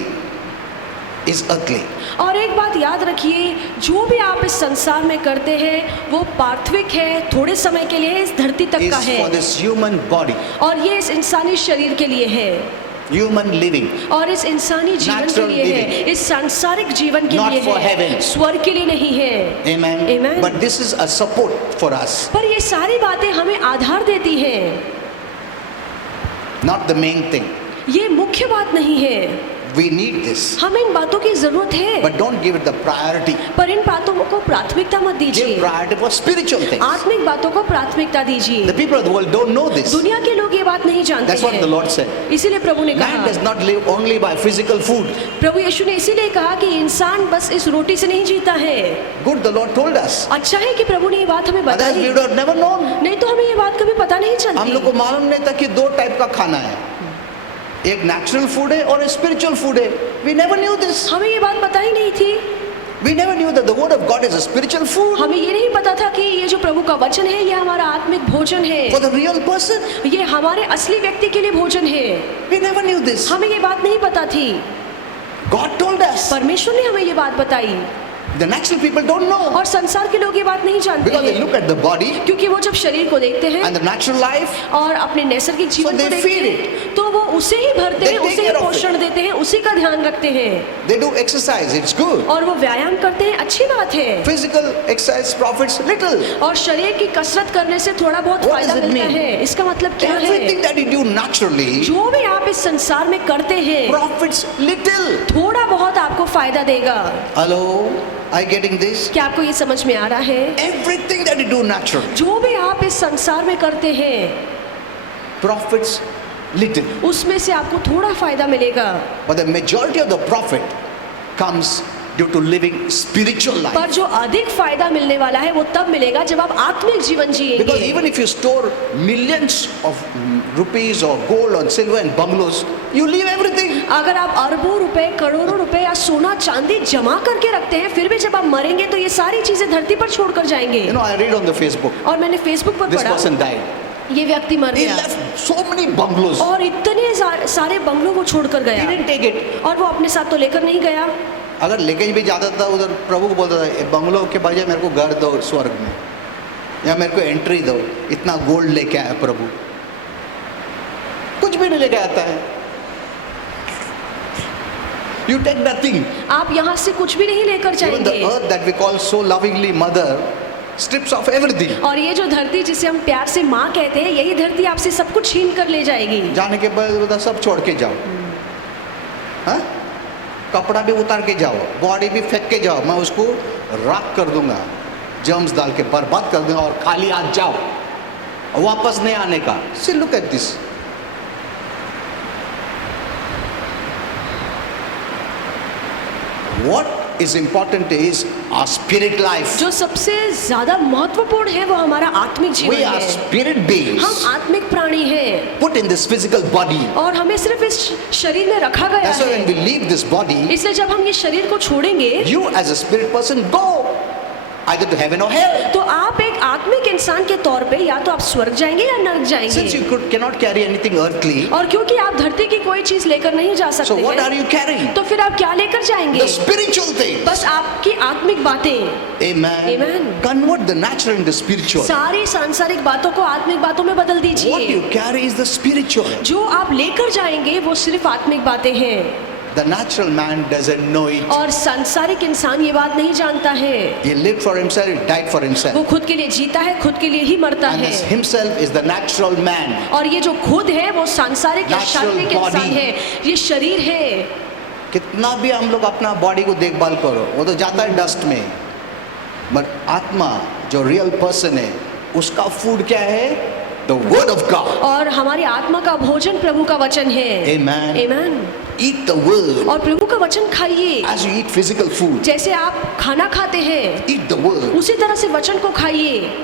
is earthly. और एक बात याद रखिए, जो भी आप इस संसार में करते हैं वो पार्थिविक है, थोड़े समय के लिए इस धरती तक का Is है, for this human body, और ये इस इंसानी शरीर के लिए है, human living, और इस इंसानी जीवन के Natural लिए है, living. इस सांसारिक जीवन के Not लिए for है, heaven. स्वर्ग के लिए नहीं है। Amen. Amen. But this is a support for us, पर ये सारी बातें हमें आधार देती हैं, not the main thing. ये मुख्य बात नहीं है। We need this, हमें इन बातों की जरूरत है, but don't give it the priority. पर इन बातों को प्राथमिकता मत Give दीजिए। priority for spiritual things. आत्मिक बातों को प्राथमिकता दीजिए। The people of the world don't know this. दुनिया के लोग ये बात नहीं जानते That's what the हैं, Lord said. इसीलिए प्रभु ने Man कहा, does not live only by physical food. प्रभु यीशु ने इसीलिए कहा कि इंसान बस इस रोटी से नहीं जीता है। Good, the Lord told us. अच्छा है कि प्रभु ने ये बात हमें Otherwise, we बताई, would have never known. नहीं तो हमें ये बात कभी पता नहीं हम लोग चलती। को मालूम नहीं था कि दो टाइप का खाना है, एक नेचुरल फूड है और एक स्पिरिचुअल फूड है. We never knew this. हमें ये बात पता ही नहीं थी। We never knew that the word of God is a spiritual food हमें ये नहीं पता था कि ये जो प्रभु का वचन है ये हमारा आत्मिक भोजन है, for the real person. ये हमारे असली व्यक्ति के लिए भोजन है। We never knew this. हमें ये बात नहीं पता थी, God told us. परमेश्वर ने हमें ये बात बताई, The natural people don't know और संसार के लोग ये बात नहीं जानते because they हैं, look at the body क्योंकि वो जब शरीर को देखते हैं and the natural life. और अपने नैसर्गिक जीवन they को देखते feed हैं तो वो उसे ही भरते They हैं, take उसे ही care of पोषण देते हैं, उसी का ध्यान रखते हैं, They do exercise. It's good. और वो व्यायाम करते हैं, अच्छी बात है। Physical exercise profits little. और शरीर की कसरत करने से थोड़ा बहुत What फायदा does it मिलता mean? है, इसका मतलब क्या Everything है? that you do naturally जो भी आप इस संसार में करते हैं profits little. थोड़ा बहुत आपको फायदा देगा। Hello, are you getting this? क्या आपको ये समझ में आ रहा है? Everything that you do naturally जो भी आप इस संसार में करते हैं profits little. उसमें से आपको थोड़ा फायदा मिलेगा, But the majority of the profit comes due to living spiritual life. पर जो अधिक फायदा मिलने वाला है वो तब मिलेगा जब आप आत्मिक जीवन Because जिएंगे। even if you store millions of rupees or gold or silver in bungalows, you leave everything. अगर आप अरबों रुपए, करोड़ों रुपए या सोना चांदी जमा करके रखते हैं, फिर भी जब आप मरेंगे तो ये सारी चीजें धरती पर छोड़कर जाएंगे। You know, I read on the Facebook, और मैंने फेसबुक पर this पढ़ा, person died. ये व्यक्ति मर He गया left so many bungalows. और इतने सारे बंगलों को छोड़कर He गया, didn't take it. और वो अपने साथ तो लेकर नहीं गया। अगर लेके भी जाता था उधर प्रभु को बोलता था, "ए, बंगलों के बजाय मेरे को घर दो स्वर्ग में, या मेरे को एंट्री दो, इतना गोल्ड लेके आया प्रभु." कुछ भी नहीं लेके आता है. You take nothing. आप यहाँ से कुछ भी नहीं लेकर Even the जाएंगे, earth that we call so lovingly mother strips off everything. और ये जो धरती जिसे हम प्यार से माँ कहते हैं, यही धरती आपसे सब कुछ छीन कर ले जाएगी। जाने के बाद बता सब छोड़ के जाओ, हाँ? कपड़ा भी उतार के जाओ, बॉडी भी फेंक के जाओ, मैं उसको राख कर दूंगा, जर्म्स डाल के बर्बाद कर दूंगा, और खाली हाथ जाओ, वापस नहीं आने का. See, look at this. What is important is our spirit life. जो सबसे ज्यादा महत्वपूर्ण है वो हमारा आत्मिक जीवन We are है। spirit beings हम आत्मिक प्राणी हैं put in this physical body. और हमें सिर्फ इस शरीर में रखा गया That's why when है। we leave this body, इसलिए जब हम ये शरीर को छोड़ेंगे you as a spirit person go either to heaven or hell. तो आप एक आत्मिक इंसान के तौर पे या तो आप स्वर्ग जाएंगे या नरक Since जाएंगे। you cannot carry anything earthly, और क्योंकि आप धरती की कोई चीज लेकर नहीं जा so सकते what are हैं, you carrying? तो फिर आप क्या लेकर जाएंगे? The spiritual things. बस आपकी आत्मिक बातें। Amen. Amen. Convert the natural into spiritual. सारी सांसारिक बातों को आत्मिक बातों में बदल What दीजिए। you carry is the spiritual. जो आप लेकर जाएंगे वो सिर्फ आत्मिक बातें हैं The natural man doesn't know it. और सांसारिक इंसान ये बात नहीं जानता है। He lived for himself, he died for वो himself. खुद के लिए जीता है, खुद के लिए ही मरता And है। this himself is the natural man. और ये जो खुद है वो सांसारिक या Natural शारीरिक body. इंसान है, ये शरीर है। कितना भी हम लोग अपना बॉडी को देखभाल करो, वो तो जाता है डस्ट में। बट आत्मा जो रियल पर्सन है, उसका फूड क्या है? The word of God. और हमारी आत्मा का भोजन प्रभु का वचन है। Amen. Amen. Eat the word. और प्रभु का वचन खाइए। As you eat physical food, जैसे आप खाना खाते हैं eat the word. उसी तरह से वचन को खाइए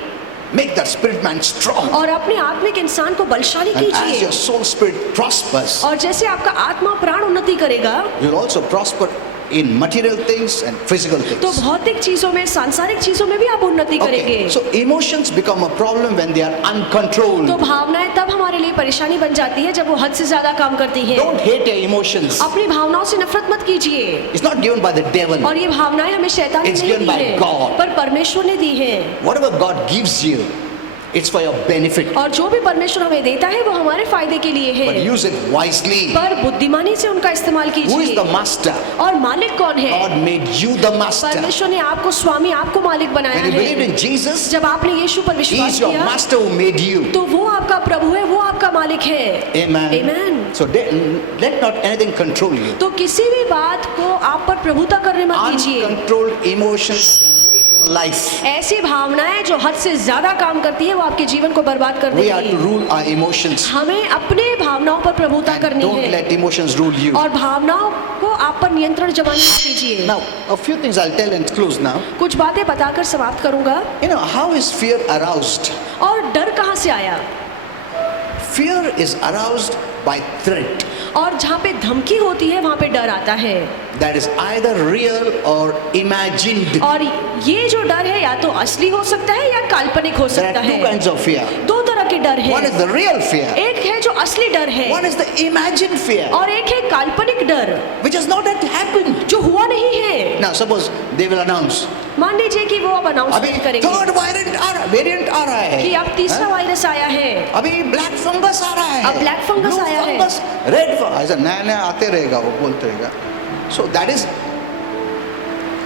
Make the spirit man strong. और अपने आत्मिक इंसान को बलशाली And as your कीजिए। soul spirit prospers, और जैसे आपका आत्मा प्राण उन्नति करेगा you'll also prosper in material things and physical तो things. भौतिक चीजों में, सांसारिक चीजों में भी आप उन्नति करेंगे। Okay, so emotions become a problem when they are uncontrolled. तो भावनाएं तब हमारे लिए परेशानी बन जाती है जब वो हद से ज्यादा काम करती हैं। Don't hate your emotions. अपनी भावनाओं से नफरत मत कीजिए। It's not given by the devil. और ये भावनाएं हमें शैतान ने It's नहीं given दी by है, God. पर परमेश्वर ने दी है। Whatever God gives you, it's for your benefit. और जो भी परमेश्वर हमें देता है वो हमारे फायदे के लिए But है, use it wisely. पर बुद्धिमानी से उनका इस्तेमाल Who is कीजिए। the master? और मालिक कौन है? God made you the master. परमेश्वर ने आपको स्वामी, आपको मालिक बनाया When you believed है। in Jesus, जब आपने यीशु पर He विश्वास is your किया master who made you. तो वो आपका प्रभु है, वो आपका मालिक है। Amen. Amen. So let not anything control you. तो किसी भी बात को आप पर प्रभुता करने मत दीजिए। Uncontrolled emotions life. ऐसी भावनाएं जो हद से ज्यादा काम करती है वो आपके जीवन को बर्बाद कर We are to देगी। rule our emotions. हमें अपने भावनाओं पर प्रभुता And करनी don't है let emotions rule you. और भावनाओं को आप पर नियंत्रण जमाने कीजिए। Now, a few things I'll tell and close now. कुछ बातें बताकर समाप्त करूंगा। You know, how is fear aroused? और डर कहाँ से आया? Fear is aroused by threat. और जहाँ पे धमकी होती है वहाँ पे डर आता है। That is either real or imagined. और ये जो डर है या तो असली हो सकता है या काल्पनिक हो There सकता are two है। kinds of fear. दो तरह के डर One is है। the real fear. एक है जो असली डर है One is the imagined fear, और एक है काल्पनिक डर which has not yet happened. जो हुआ नहीं है। Now, suppose they will announce, मान लीजिए कि वो अब अभी अनाउंसमेंट करेंगे third variant आ रहा है. कि अब तीसरा हाँ? वायरस आया है, अभी ब्लैक फंगस आ रहा है. अब black fungus Blue आया है. fungus, red fungus. ऐसा नया नया आते रहेगा, वो बोलते रहेगा. So that is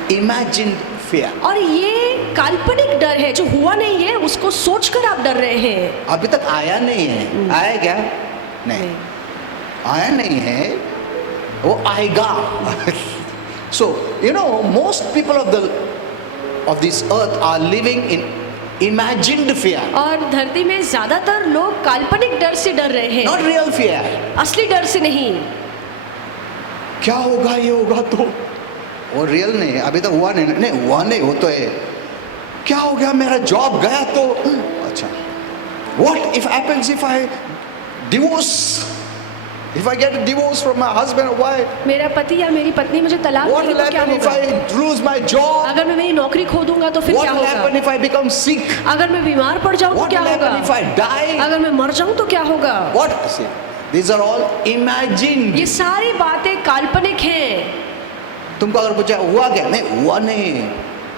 imagined fear. और ये काल्पनिक डर है जो हुआ नहीं है, उसको सोचकर आप डर रहे हैं। अभी तक आया नहीं है. आया क्या? नहीं. आया नहीं है, वो आएगा. So you know, most people of this earth are living in imagined fear, और धरती में ज्यादातर लोग काल्पनिक डर से डर रहे हैं, not real fear. असली डर से नहीं। क्या होगा, ये होगा तो वो रियल नहीं है. अभी तक हुआ नहीं. नहीं हुआ नहीं, वो तो है. क्या हो गया, मेरा जॉब गया तो अच्छा. What if happens if I divorce? If I get a divorce from my husband or wife? मेरा पति या मेरी पत्नी मुझे तलाक What देगी will तो क्या happen if होगा? I lose my job? अगर मैं मेरी नौकरी खो दूंगा तो फिर What क्या will happen होगा? if I become sick? अगर मैं बीमार पड़ जाऊं तो What क्या will happen if होगा? I die? अगर मैं मर जाऊं तो क्या होगा? What? See, these are all imagined. ये सारी बातें काल्पनिक हैं। तुमको अगर पूछा हुआ क्या? नहीं हुआ नहीं,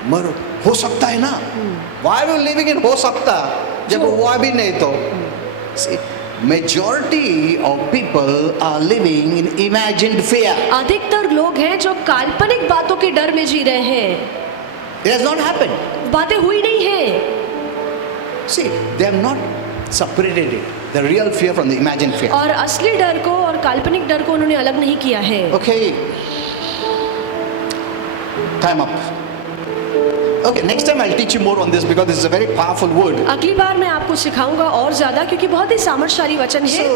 मर हो सकता है ना. Why are you living in हो सकता जब जो- हुआ भी नहीं तो? See, majority of people are living in imagined fear. अधिकतर लोग हैं जो काल्पनिक बातों के डर में जी रहे हैं। It has not happened. बातें हुई नहीं है। See, they have not separated it, the real fear from the imagined fear. और असली डर को और काल्पनिक डर को उन्होंने अलग नहीं किया है। Okay. Time up. Okay, next time I'll teach you more on this because this is a very powerful word. अगली बार मैं आपको सिखाऊंगा और ज्यादा, क्योंकि बहुत ही सामर्थ्यशाली वचन है। So,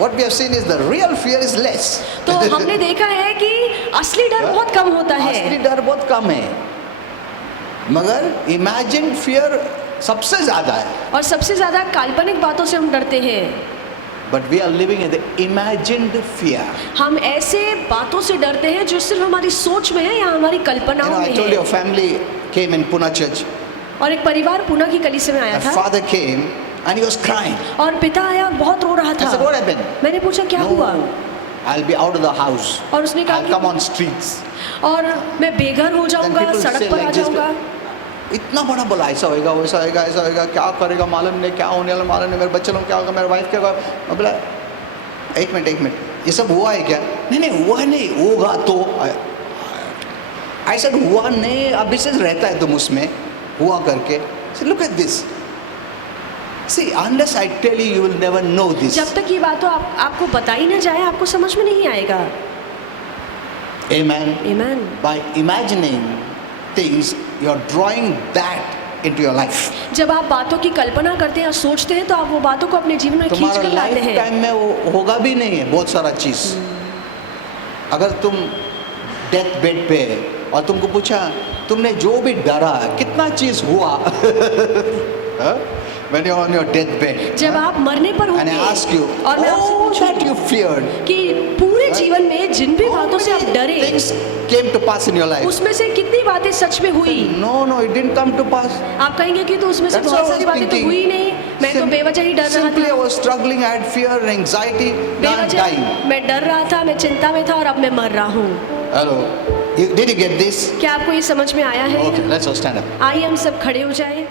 what we have seen is the real fear is less. तो हमने देखा है कि असली डर बहुत कम होता असली है, डर बहुत कम है, मगर इमेजिन फियर सबसे ज्यादा है. और सबसे ज्यादा काल्पनिक बातों से हम डरते हैं. But we are living in the imagined fear. हम ऐसे बातों से डरते हैं जो सिर्फ हमारी सोच में है या हमारी You कल्पनाओं know, I में told you है. a family came in Pune church. और एक परिवार पुणे की कलीसिया में आया A था, father came and he was crying. और पिता आया और बहुत रो रहा I said, था. what happened? मैंने पूछा क्या हुआ, No, I'll be out of the house. और उसने I'll कहा come on streets. और मैं बेघर हो Then जाऊंगा, people say सड़क पर आ like this. जाऊंगा. इतना बड़ा बोला, ऐसा होएगा वैसा होएगा ऐसा होएगा, क्या करेगा मालूम नहीं, क्या होने वाला मालूम नहीं, मेरे बच्चे लोग क्या होगा, मेरे वाइफ क्या होगा. मैं बोला एक मिनट, ये सब हुआ है क्या? नहीं हुआ नहीं, होगा तो. ऐसा हुआ नहीं, अभी से रहता है तुम उसमें हुआ करके. Look at this. See, unless I tell you, you will never know this. जब तक ये बात आपको बताई ना जाए, आपको समझ में नहीं आएगा. Amen. Amen. By imagining things, you are drawing that into your life. जब आप बातों की कल्पना करते हैं और सोचते हैं तो आप वो बातों को अपने जीवन में खींच तुम्हारा कर लाते लाइफ हैं. टाइम में वो होगा भी नहीं है बहुत सारा चीज. अगर तुम डेथ बेड पे है और तुमको पूछा तुमने जो भी डरा कितना चीज हुआ when you are on your deathbed, जब आप मरने पर and I होंगे ask you, और मैं आपसे all that पूछूं you feared, कि पूरे जीवन में जिन भी बातों से आप डरे, things came to pass in your life. उसमें से कितनी बातें सच में हुई. No, it didn't come to pass. आप कहेंगे कि तो उसमें से That's बहुत what I सारी was बातें तो thinking. हुई नहीं, मैं तो बेवजह ही डर रहा Simply I था. was struggling, I had fear and anxiety, now I'm बेवजह dying. मैं डर रहा था, मैं चिंता में था और अब मैं मर रहा हूँ. Hello, did you get this? क्या आपको ये समझ में आया है? Okay, let's all stand up. आइए हम सब खड़े हो जाएं.